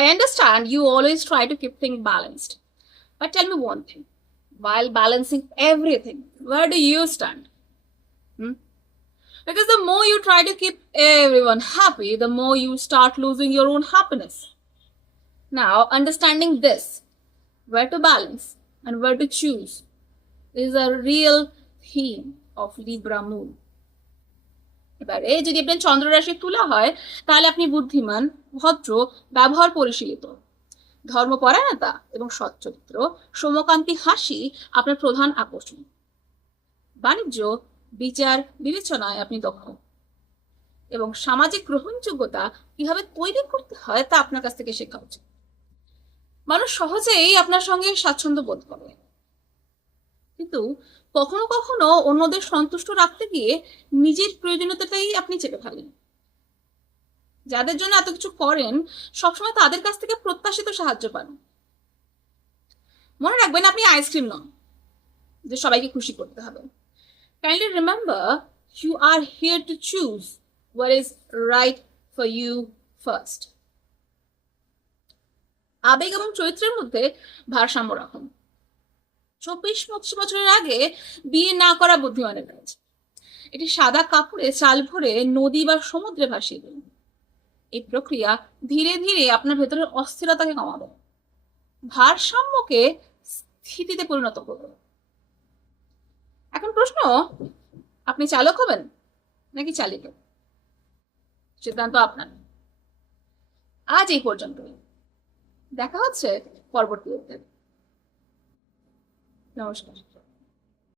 I understand you always try to keep things balanced. But tell me one thing. While balancing everything, where do you stand? Hmm? Because the more you try to keep everyone happy, the more you start losing your own happiness. Now, understanding this, where to balance and where to choose, is a real theme of Libra moon. এবারে যদি আপনার চন্দ্র রাশি তুলা হয় তাহলে আপনি বুদ্ধিমান, ভদ্র, ব্যবহার পরিশীলিত, ধর্মপরায়ণতা এবং সচ্চরিত্র, সমকান্তি হাসি আপনার প্রধান আকর্ষণ। বাণিজ্য, বিচার, বিবেচনায় আপনি দক্ষ এবং সামাজিক গ্রহণযোগ্যতা কিভাবে তৈরি করতে হয় তা আপনার কাছ থেকে শেখা উচিত। মানুষ সহজেই আপনার সঙ্গে স্বাচ্ছন্দ্য বোধ করে, কিন্তু কখনো কখনো অন্যদের সন্তুষ্ট রাখতে গিয়ে নিজের প্রয়োজনীয়তাটাই আপনি চেপে ফেলেন। যাদের জন্য এত কিছু করেন সবসময় তাদের কাছ থেকে প্রত্যাশিত সাহায্য পান। মনে রাখবেন আপনি আইসক্রিম নন যে সবাইকে খুশি করতে হবে। Kindly remember, you are here to choose what is right for you first. আবেগ এবং চরিত্রের মধ্যে ভারসাম্য রাখুন। 24-25 বছরের আগে বিয়ে না করা বুদ্ধিমানের কাজ। এটি সাদা কাপড়ে চাল ভরে নদী বা সমুদ্রে ভাসিয়ে দিন। এই প্রক্রিয়া ধীরে ধীরে আপনার ভেতরের অস্থিরতাকে কমাবে, ভারসাম্যকে স্থিতিতে পরিণত করবে। এখন প্রশ্ন, আপনি চালক হবেন নাকি চালিকা? সিদ্ধান্ত আপনার। আজ এই পর্যন্তই। দেখা হচ্ছে পরবর্তী অধ্যায়ে। নমস্কার।